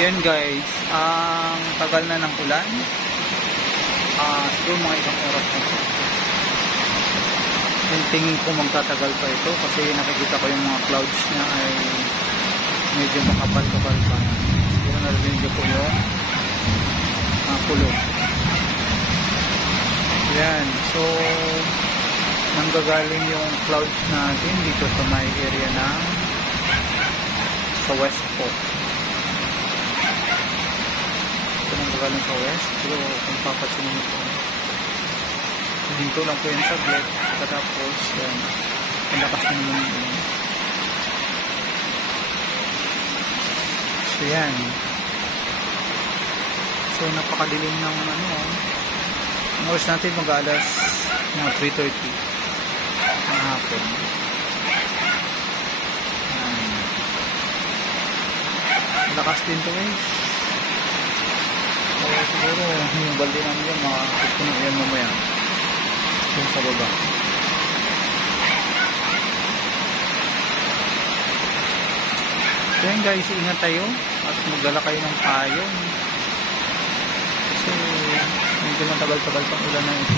Yan guys, ang tagal na ng ulan. Siguro mga isang oras na. Yung tingin ko magtatagal pa ito kasi nakikita ko yung mga clouds niya ay medyo makapal-kapal pa. Siguro narinig ko yung kulog. Yan, so nanggagaling yung clouds natin dito sa may area ng sa west po. Galing sa west, so kung papatsinin nyo po hinto lang po yan saglit katapos yan ang lakas na naman yun. So yan, so napakadilim ng ang oras natin mag-alas mga 3:30 ng hapon. Lakas din to guys. Siguro yung balde namin yan makapuno yan mamaya dun sa baba. So yan guys, ingat tayo at magdala kayo ng payong kasi medyo matagal-tagal pang ulan na ito.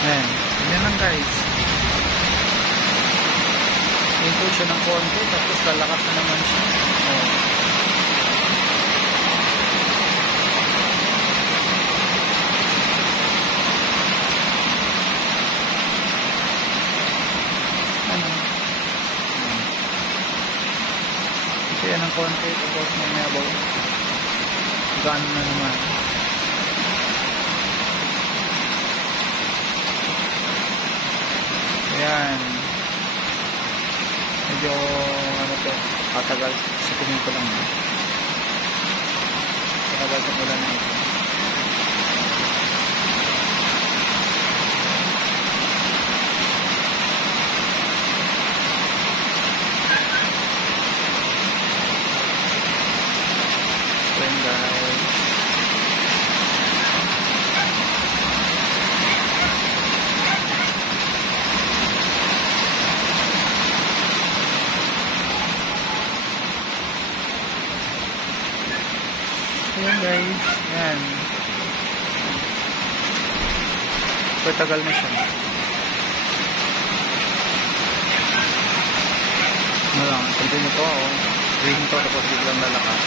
Ayan, yan lang guys. Hinto siya ng konti tapos lalakas na naman siya. Hinto yan ng konti tapos may nabaw. Gano'n na naman. Ayan. Medyo katagal sa tingin ko lang katagal sa ulan na ito. Then guys, ayan guys, ayan. Patagal na siya. Malang, continue to ako. Ring to tapos biglang lalakas.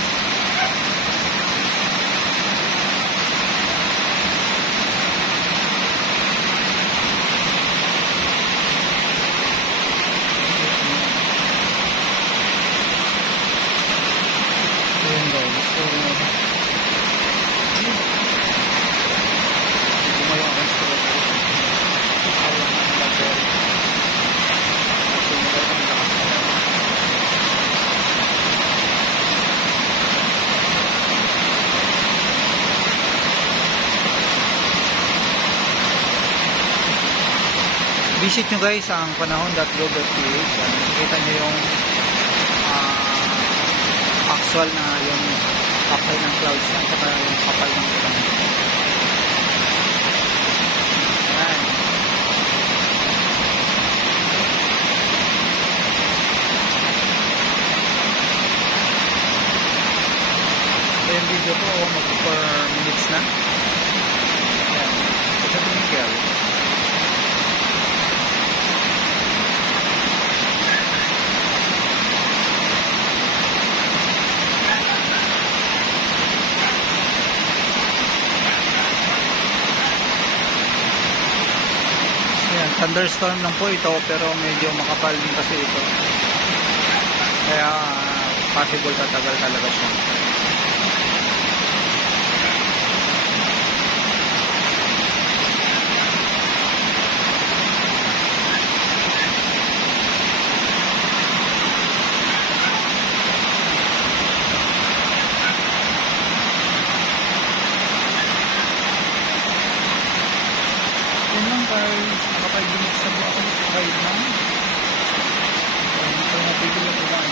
Ayan guys, so visit nyo guys ang panahon.go.ph. Nakikita nyo yung actual na yung kapal ng clouds at saka yung kapal ng ulan. Ayan. So yung video ko mag 4 minutes na. Ayan. Ito tumigil. Thunderstorm lang po ito pero medyo makapal din kasi ito kaya possible tatagal talaga siya. Yun lang guys, naka 5 minutes na po ako nag-ride na. So, hindi ko napigil ang ulan.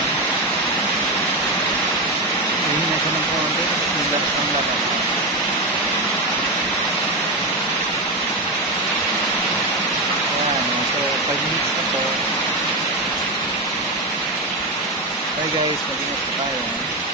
5 minutes na po. Bye guys, mag-ingat po tayo.